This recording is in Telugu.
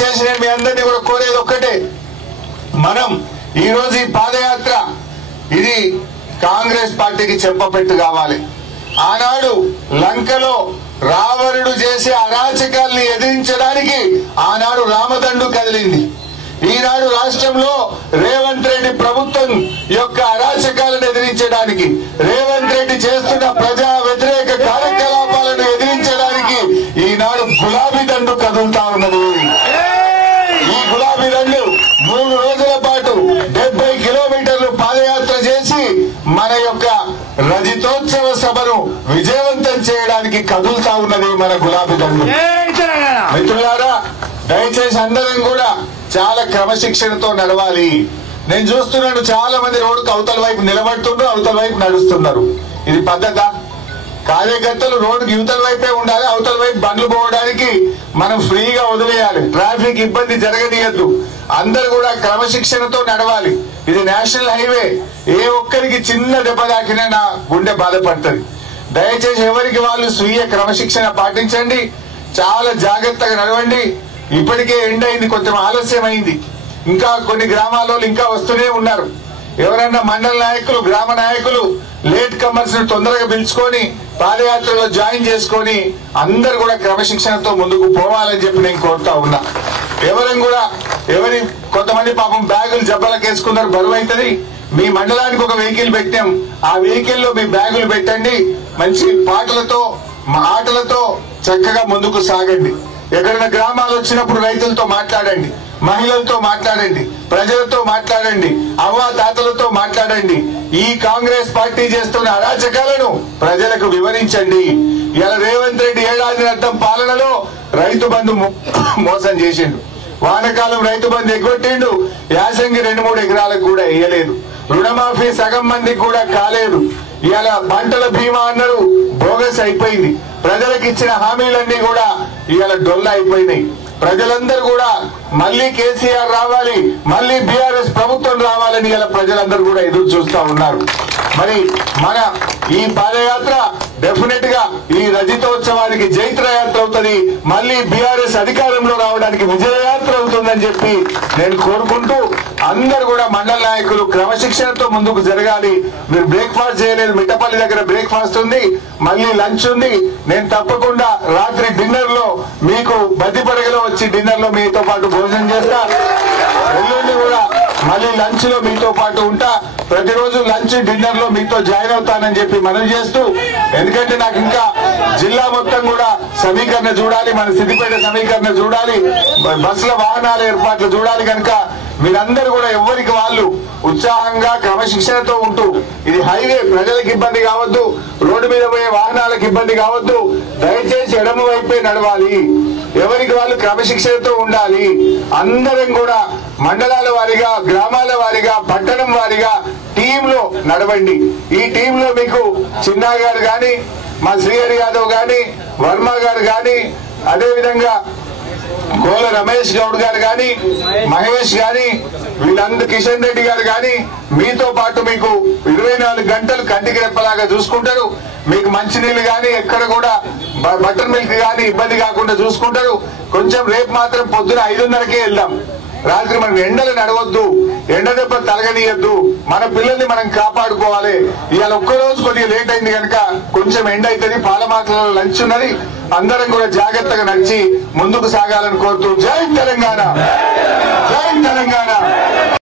దయచేసి నేను మీ అందరినీ కూడా కోరేది ఒక్కటే, మనం ఈ రోజు ఈ పాదయాత్ర ఇది కాంగ్రెస్ పార్టీకి చెప్పపెట్టు కావాలి. ఆనాడు లంకలో రావణుడు చేసే అరాచకాల్ని ఎదిరించడానికి ఆనాడు రామదండు కదిలింది. ఈనాడు రాష్ట్రంలో రేవంత్ రెడ్డి ప్రభుత్వం యొక్క అరాచకాలను ఎదిరించడానికి, రేవంత్ రెడ్డి చేస్తున్న ప్రజా వ్యతిరేక కార్యకలాపాలను ఎదిరించడానికి ఈనాడు గులాబీ దండు కదులుతా ఉన్నది. ఈ గులాబీ దండు 3 రోజుల పాటు 70 కిలోమీటర్లు పాదయాత్ర చేసి మన యొక్క రజతోత్సవ సభను విజయవంతం చేయడానికి కదులుతా ఉన్నది మన గులాబీ దండు. మిత్రులారా, దయచేసి అందరం కూడా చాలా క్రమశిక్షణతో నడవాలి. నేను చూస్తున్నాను చాలా మంది రోడ్డుకు అవతల వైపు నిలబడుతుండ్రు, అవతల వైపు నడుస్తున్నారు. ఇది పద్ధత? కార్యకర్తలు రోడ్డుకి యువతల వైపే ఉండాలి, అవతల వైపు బండ్లు పోవడానికి మనం ఫ్రీగా వదిలేయాలి. ట్రాఫిక్ ఇబ్బంది జరగనీయద్దు. అందరు కూడా క్రమశిక్షణతో నడవాలి. ఇది నేషనల్ హైవే. ఏ ఒక్కరికి చిన్న దెబ్బ తాకినా నా గుండె బాధపడుతుంది. దయచేసి ఎవరికి వాళ్ళు స్వీయ క్రమశిక్షణ పాటించండి, చాలా జాగ్రత్తగా నడవండి. ఇప్పటికే ఎండ్ అయింది, కొంచెం ఆలస్యం అయింది. ఇంకా కొన్ని గ్రామాల్లో ఇంకా వస్తూనే ఉన్నారు. ఎవరైనా మండల నాయకులు, గ్రామ నాయకులు లేట్ కమర్స్ తొందరగా పిలుచుకొని పాదయాత్రలో జాయిన్ చేసుకొని అందరు కూడా క్రమశిక్షణతో ముందుకు పోవాలని చెప్పి నేను కోరుతా ఉన్నా. కొంతమంది పాపం బ్యాగులు జబ్బలకేసుకున్నారు, బరువు అవుతుంది. మీ మండలానికి ఒక వెహికల్ పెట్టాం, ఆ వెహికల్ లో మీ బ్యాగులు పెట్టండి. మంచి పాటలతో ఆటలతో చక్కగా ముందుకు సాగండి. ఎక్కడైనా గ్రామాలు వచ్చినప్పుడు రైతులతో మాట్లాడండి, మహిళలతో మాట్లాడండి, ప్రజలతో మాట్లాడండి, అవ్వ తాతలతో మాట్లాడండి. ఈ కాంగ్రెస్ పార్టీ చేస్తున్న అరాచకాలను ప్రజలకు వివరించండి. ఇలా రేవంత్ రెడ్డి ఏడాది అర్థం పాలనలో రైతు బంధు మోసం చేసిండు. వానకాలం రైతు బంధు ఎగ్గొట్టిండు, యాసంగి 2-3 ఎకరాలకు కూడా వేయలేదు. రుణమాఫీ సగం మందికి కూడా కాలేదు. ఇలా పంటల బీమా అన్నారు, బోగస్ అయిపోయింది. ప్రజలకు ఇచ్చిన హామీలన్నీ కూడా ఇవాళ డొల్ల అయిపోయినాయి. ప్రజలందరూ కూడా మళ్ళీ కేసీఆర్ రావాలి, మళ్ళీ బీఆర్ఎస్ ప్రభుత్వం రావాలని ఇలా ప్రజలందరూ కూడా ఎదురు చూస్తా ఉన్నారు. మరి మన ఈ పాదయాత్ర డెఫినెట్ గా ఈ రజతోత్సవానికి జైత్రయాత్ర అవుతుంది. మళ్ళీ బీఆర్ఎస్ అధికారంలో రావడానికి విజయయాత్ర అవుతుందని చెప్పి నేను కోరుకుంటూ, అందరు కూడా మండల నాయకులు క్రమశిక్షణతో ముందుకు జరగాలి. మీరు బ్రేక్ఫాస్ట్ చేయలేదు, మిట్టపల్లి దగ్గర బ్రేక్ఫాస్ట్ ఉంది, మళ్ళీ లంచ్ ఉంది. నేను తప్పకుండా రాత్రి డిన్నర్ లో మీకు బద్దిపడగలో వచ్చి డిన్నర్ లో మీతో పాటు భోజనం చేస్తా. ఎల్లుండి కూడా మళ్ళీ లంచ్ లో మీతో పాటు ఉంటా. ప్రతిరోజు లంచ్ డిన్నర్ లో మీతో జాయిన్ అవుతానని చెప్పి మనవి చేస్తూ, ఎందుకంటే నాకు ఇంకా జిల్లా మొత్తం కూడా సమీకరణ చూడాలి, మన సిద్దిపేట సమీకరణ చూడాలి, బస్సుల వాహనాల ఏర్పాట్లు చూడాలి. కనుక మీరందరూ కూడా ఎవరికి వాళ్ళు ఉత్సాహంగా క్రమశిక్షణతో ఉంటూ, ఇది హైవే, ప్రజలకు ఇబ్బంది కావద్దు, రోడ్డు మీద పోయే వాహనాలకు ఇబ్బంది కావద్దు. దయచేసి ఎడమ వైపే నడవాలి, ఎవరికి వాళ్ళు క్రమశిక్షణతో ఉండాలి. అందరం కూడా మండలాల వారీగా, గ్రామాల వారీగా, పట్టణం వారీగా టీంలో నడవండి. ఈ టీంలో మీకు చిన్నా గారు గాని, మా శ్రీహరి యాదవ్ గాని, వర్మ గారు గాని, అదేవిధంగా కోల రమేష్ గౌడ్ గారు గాని, మహేష్ గాని, వీళ్ళందరూ కిషన్ రెడ్డి గారు గాని మీతో పాటు మీకు 24 గంటలు కంటికి రెప్పలాగా చూసుకుంటారు. మీకు మంచినీళ్ళు గాని, ఎక్కడ కూడా బటర్ మిల్క్ గాని ఇబ్బంది కాకుండా చూసుకుంటారు. కొంచెం రేపు మాత్రం పొద్దున 5:30కే వెళ్దాం. రాత్రి మనం ఎండలు నడవద్దు, ఎండ దెబ్బ తలగనీయద్దు, మన పిల్లల్ని మనం కాపాడుకోవాలి. ఇవాళ ఒక్కరోజు కొద్దిగా లేట్ అయింది కనుక కొంచెం ఎండ అవుతుంది. పాలమాటలలో లంచ్ ఉన్నది. అందరం కూడా జాగ్రత్తగా నడిచి ముందుకు సాగాలని కోరుతూ, జై తెలంగాణ.